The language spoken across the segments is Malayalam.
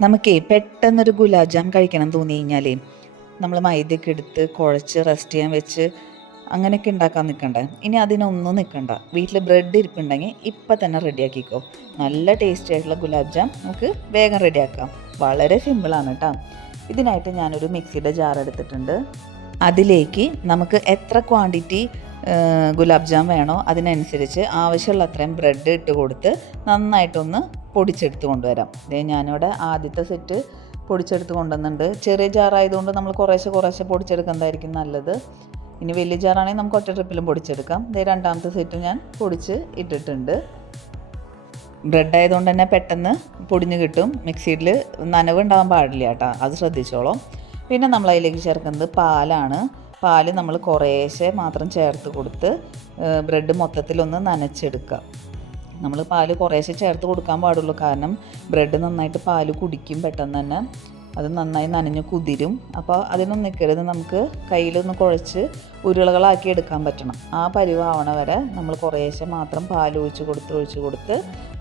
നമുക്കേ പെട്ടെന്നൊരു ഗുലാബ് ജാം കഴിക്കണം തോന്നി കഴിഞ്ഞാൽ നമ്മൾ മൈദയൊക്കെ എടുത്ത് കുഴച്ച് റെസ്റ്റ് ചെയ്യാൻ വെച്ച് അങ്ങനെയൊക്കെ ഉണ്ടാക്കാൻ നിൽക്കണ്ട ഇനി അതിനൊന്നും നിൽക്കണ്ട വീട്ടിൽ ബ്രെഡ് ഇരിപ്പുണ്ടെങ്കിൽ ഇപ്പം തന്നെ റെഡിയാക്കിക്കോ നല്ല ടേസ്റ്റി ആയിട്ടുള്ള ഗുലാബ് ജാം നമുക്ക് വേഗം റെഡിയാക്കാം വളരെ സിമ്പിളാണ് കേട്ടോ ഇതിനായിട്ട് ഞാനൊരു മിക്സിയുടെ ജാർ എടുത്തിട്ടുണ്ട്. അതിലേക്ക് നമുക്ക് എത്ര ക്വാണ്ടിറ്റി ഗുലാബ് ജാം വേണോ അതിനനുസരിച്ച് ആവശ്യമുള്ള അത്രയും ബ്രെഡ് ഇട്ട് കൊടുത്ത് നന്നായിട്ടൊന്ന് പൊടിച്ചെടുത്ത് കൊണ്ടുവരാം. ഇതേ ഞാനിവിടെ ആദ്യത്തെ സെറ്റ് പൊടിച്ചെടുത്ത് കൊണ്ടുവന്നുണ്ട് ചെറിയ ജാറായതുകൊണ്ട് നമ്മൾ കുറേശ്ശെ കുറേശ്ശെ പൊടിച്ചെടുക്കുന്നതായിരിക്കും നല്ലത്. ഇനി വലിയ ജാറാണെങ്കിൽ നമുക്ക് ഒറ്റ ട്രിപ്പിലും പൊടിച്ചെടുക്കാം. ഇതേ രണ്ടാമത്തെ സെറ്റ് ഞാൻ പൊടിച്ച് ഇട്ടിട്ടുണ്ട്. ബ്രെഡ് ആയതുകൊണ്ട് തന്നെ പെട്ടെന്ന് പൊടിഞ്ഞ് കിട്ടും. മിക്സിയിൽ നനവ് ഉണ്ടാകാൻ പാടില്ല കേട്ടോ. അത് ശ്രദ്ധിച്ചോളാം. പിന്നെ നമ്മൾ അതിലേക്ക് ചേർക്കുന്നത് പാലാണ്. പാൽ നമ്മൾ കുറേശ്ശെ മാത്രം ചേർത്ത് കൊടുത്ത് ബ്രെഡ് മൊത്തത്തിലൊന്ന് നനച്ചെടുക്കുക. നമ്മൾ പാൽ കുറേശ്ശെ ചേർത്ത് കൊടുക്കാൻ പാടുള്ളൂ. കാരണം ബ്രെഡ് നന്നായിട്ട് പാൽ കുടിക്കും പെട്ടെന്ന് തന്നെ. അത് നന്നായി നനഞ്ഞ് കുതിരും. അപ്പോൾ അതിനൊന്നും നിൽക്കരുത് നമുക്ക് കയ്യിലൊന്ന് കുഴച്ച് ഉരുളകളാക്കി എടുക്കാൻ പറ്റണം. ആ പരിവാവണ വരെ നമ്മൾ കുറേശ്ശെ മാത്രം പാൽ ഒഴിച്ച് കൊടുത്ത് ഒഴിച്ച് കൊടുത്ത്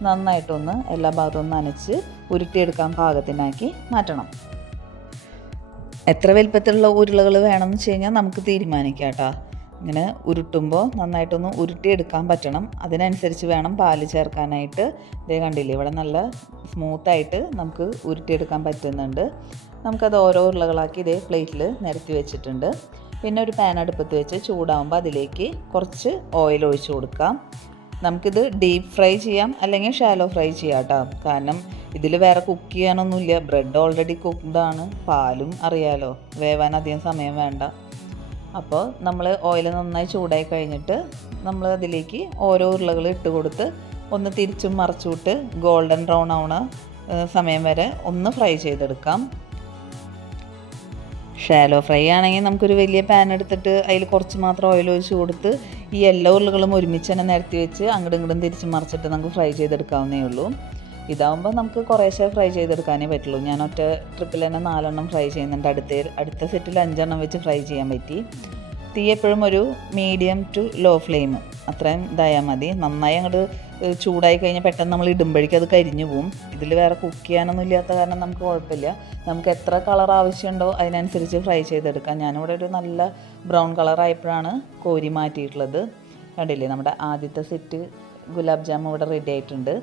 നന്നായിട്ടൊന്ന് എല്ലാ ഭാഗത്തും നനച്ച് ഉരുട്ടിയെടുക്കാൻ പാകത്തിനാക്കി മാറ്റണം. എത്ര വലിപ്പത്തിലുള്ള ഉരുളകൾ വേണമെന്ന് വെച്ച് കഴിഞ്ഞാൽ നമുക്ക് തീരുമാനിക്കാം കേട്ടോ. ഇങ്ങനെ ഉരുട്ടുമ്പോൾ നന്നായിട്ടൊന്ന് ഉരുട്ടിയെടുക്കാൻ പറ്റണം. അതിനനുസരിച്ച് വേണം പാൽ ചേർക്കാനായിട്ട്. ഇതേ കണ്ടില്ലേ ഇവിടെ നല്ല സ്മൂത്തായിട്ട് നമുക്ക് ഉരുട്ടിയെടുക്കാൻ പറ്റുന്നുണ്ട്. നമുക്കത് ഓരോ ഉരുളകളാക്കി ഇതേ പ്ലേറ്റിൽ നിരത്തി വെച്ചിട്ടുണ്ട്. പിന്നെ ഒരു പാൻ അടുപ്പത്ത് വെച്ച് ചൂടാവുമ്പോൾ അതിലേക്ക് കുറച്ച് ഓയിൽ ഒഴിച്ച് കൊടുക്കാം. നമുക്കിത് ഡീപ്പ് ഫ്രൈ ചെയ്യാം അല്ലെങ്കിൽ ഷാലോ ഫ്രൈ ചെയ്യാം കേട്ടോ. കാരണം ഇതിൽ വേറെ കുക്ക് ചെയ്യാനൊന്നുമില്ല. ബ്രെഡ് ഓൾറെഡി കുക്ക്ഡാണ് പാലും അറിയാലോ. വേവാൻ അധികം സമയം വേണ്ട. അപ്പോൾ നമ്മൾ ഓയിൽ നന്നായി ചൂടായി കഴിഞ്ഞിട്ട് നമ്മൾ അതിലേക്ക് ഓരോ ഉരുളകൾ ഇട്ട് കൊടുത്ത് ഒന്ന് തിരിച്ചും മറച്ചുവിട്ട് ഗോൾഡൻ ബ്രൗൺ ആവണ സമയം വരെ ഒന്ന് ഫ്രൈ ചെയ്തെടുക്കാം. ഷാലോ ഫ്രൈ ആണെങ്കിൽ നമുക്കൊരു വലിയ പാൻ എടുത്തിട്ട് അതിൽ കുറച്ച് മാത്രം ഓയിൽ ഒഴിച്ച് കൊടുത്ത് ഈ എല്ലാ ഉരുളകളും ഒരുമിച്ച് തന്നെ നിരത്തി വെച്ച് അങ്ങോട്ടും ഇങ്ങോട്ടും തിരിച്ച് മറിച്ചിട്ട് നമുക്ക് ഫ്രൈ ചെയ്തെടുക്കാവുന്നേ ഉള്ളൂ. ഇതാവുമ്പോൾ നമുക്ക് കുറേശ്ശെ ഫ്രൈ ചെയ്തെടുക്കാനേ പറ്റുള്ളൂ. ഞാൻ ഒറ്റ ട്രിപ്പിൽ തന്നെ നാലെണ്ണം ഫ്രൈ ചെയ്യുന്നുണ്ട്. അടുത്ത അടുത്ത സെറ്റിൽ അഞ്ചെണ്ണം വെച്ച് ഫ്രൈ ചെയ്യാൻ പറ്റി. തീ എപ്പോഴും ഒരു മീഡിയം ടു ലോ ഫ്ലെയിം അത്രയും ഇതായാൽ മതി. നന്നായി അങ്ങോട്ട് ചൂടായി കഴിഞ്ഞാൽ പെട്ടെന്ന് നമ്മൾ ഇടുമ്പോഴേക്കും അത് കരിഞ്ഞു പോവും. ഇതിൽ വേറെ കുക്ക് ചെയ്യാനൊന്നും ഇല്ലാത്ത കാരണം നമുക്ക് കുഴപ്പമില്ല. നമുക്ക് എത്ര കളർ ആവശ്യമുണ്ടോ അതിനനുസരിച്ച് ഫ്രൈ ചെയ്തെടുക്കാം. ഞാനിവിടെ ഒരു നല്ല ബ്രൗൺ കളർ ആയപ്പോഴാണ് കോരി മാറ്റിയിട്ടുള്ളത്. കണ്ടില്ലേ? നമ്മുടെ ആദ്യത്തെ സെറ്റ് ഗുലാബ് ജാമു ഇവിടെ റെഡി ആയിട്ടുണ്ട്.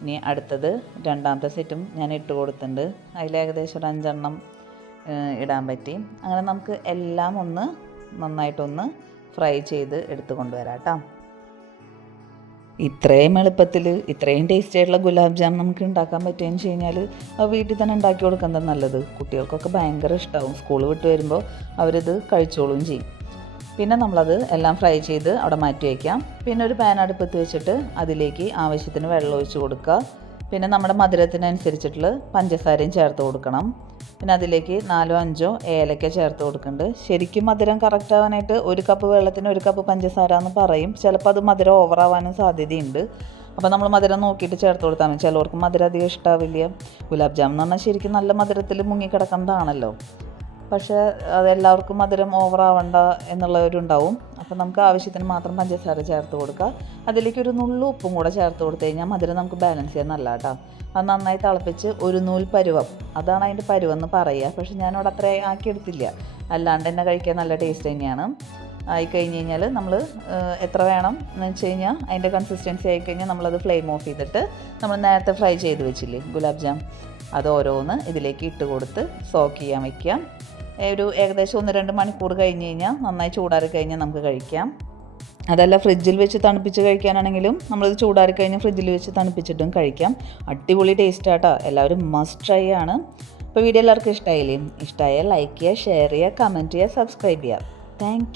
ഇനി അടുത്തത് രണ്ടാമത്തെ സെറ്റും ഞാൻ ഇട്ട് കൊടുത്തിട്ടുണ്ട്. അതിൽ ഏകദേശം ഒരു അഞ്ചെണ്ണം ഇടാൻ പറ്റി. അങ്ങനെ നമുക്ക് എല്ലാം ഒന്ന് നന്നായിട്ടൊന്ന് ഫ്രൈ ചെയ്ത് എടുത്തു കൊണ്ടുവരാം കേട്ടോ. ഇത്രയും എളുപ്പത്തിൽ ഇത്രയും ടേസ്റ്റി ആയിട്ടുള്ള ഗുലാബ് ജാം നമുക്ക് ഉണ്ടാക്കാൻ പറ്റുകയെന്ന് വെച്ച് കഴിഞ്ഞാൽ വീട്ടിൽ തന്നെ ഉണ്ടാക്കി കൊടുക്കുന്നത് നല്ലത്. കുട്ടികൾക്കൊക്കെ ഭയങ്കര ഇഷ്ടമാവും സ്കൂൾ വിട്ട് വരുമ്പോൾ അവരിത് കഴിച്ചോളും ചെയ്യും. പിന്നെ നമ്മളത് എല്ലാം ഫ്രൈ ചെയ്ത് അവിടെ മാറ്റി വയ്ക്കാം. പിന്നെ ഒരു പാൻ അടുപ്പത്ത് വെച്ചിട്ട് അതിലേക്ക് ആവശ്യത്തിന് വെള്ളം ഒഴിച്ച് കൊടുക്കുക. പിന്നെ നമ്മുടെ മധുരത്തിനനുസരിച്ചിട്ടുള്ള പഞ്ചസാരയും ചേർത്ത് കൊടുക്കണം. പിന്നെ അതിലേക്ക് നാലോ അഞ്ചോ ഏലക്ക ചേർത്ത് കൊടുക്കുന്നുണ്ട് ശരിക്കും മധുരം കറക്റ്റ് ആവാനായിട്ട് ഒരു കപ്പ് വെള്ളത്തിന് ഒരു കപ്പ് പഞ്ചസാര എന്ന് പറയും. ചിലപ്പോൾ അത് മധുരം ഓവറാവാനും സാധ്യതയുണ്ട്. അപ്പോൾ നമ്മൾ മധുരം നോക്കിയിട്ട് ചേർത്ത് കൊടുത്താൽ മതി. ചിലവർക്ക് മധുരം അധികം ഇഷ്ടാവില്ല. ഗുലാബ് ജാം എന്ന് പറഞ്ഞാൽ ശരിക്കും നല്ല മധുരത്തിൽ മുങ്ങിക്കിടക്കുന്നതാണല്ലോ പക്ഷേ അതെല്ലാവർക്കും മധുരം ഓവറാവണ്ട എന്നുള്ളവരുണ്ടാവും. അപ്പോൾ നമുക്ക് ആവശ്യത്തിന് മാത്രം പഞ്ചസാര ചേർത്ത് കൊടുക്കുക. അതിലേക്ക് ഒരു നുള്ളു ഉപ്പും കൂടെ ചേർത്ത് കൊടുത്തു കഴിഞ്ഞാൽ മധുരം നമുക്ക് ബാലൻസ് ചെയ്യാൻ നല്ല കേട്ടോ അത് നന്നായി തിളപ്പിച്ച് ഒരു നൂൽ പരുവം. അതാണ് അതിന്റെ പരുവെന്ന് പറയുക. പക്ഷേ ഞാനവിടെ അത്ര ആക്കിയെടുത്തില്ല അല്ലാണ്ട് തന്നെ കഴിക്കാൻ നല്ല ടേസ്റ്റ് തന്നെയാണ്. ആയി കഴിഞ്ഞ് കഴിഞ്ഞാൽ നമ്മൾ എത്ര വേണം എന്ന് വെച്ച് കഴിഞ്ഞാൽ അതിന്റെ കൺസിസ്റ്റൻസി ആയി കഴിഞ്ഞാൽ നമ്മളത് ഫ്ലെയിം ഓഫ് ചെയ്തിട്ട് നമ്മൾ നേരത്തെ ഫ്രൈ ചെയ്ത് വെച്ചില്ലേ ഗുലാബ് ജാം. അത് ഓരോന്ന് ഇതിലേക്ക് ഇട്ട് കൊടുത്ത് സോക്ക് ചെയ്യാൻ വയ്ക്കാം ഒരു ഏകദേശം ഒന്ന് രണ്ട് മണിക്കൂർ കഴിഞ്ഞ് കഴിഞ്ഞാൽ നന്നായി ചൂടാറി കഴിഞ്ഞാൽ നമുക്ക് കഴിക്കാം. അതല്ല ഫ്രിഡ്ജിൽ വെച്ച് തണുപ്പിച്ച് കഴിക്കാനാണെങ്കിലും നമ്മളിത് ചൂടാറി കഴിഞ്ഞ് ഫ്രിഡ്ജിൽ വെച്ച് തണുപ്പിച്ചിട്ടും കഴിക്കാം. അടിപൊളി ടേസ്റ്റ് ആട്ടോ. എല്ലാവരും മസ്റ്റ് ട്രൈ ആണ്. അപ്പോൾ വീഡിയോ എല്ലാവർക്കും ഇഷ്ടമായില്ലേ ഇഷ്ടമായാൽ ലൈക്ക് ചെയ്യുക ഷെയർ ചെയ്യുക കമന്റ് ചെയ്യുക സബ്സ്ക്രൈബ് ചെയ്യുക. താങ്ക്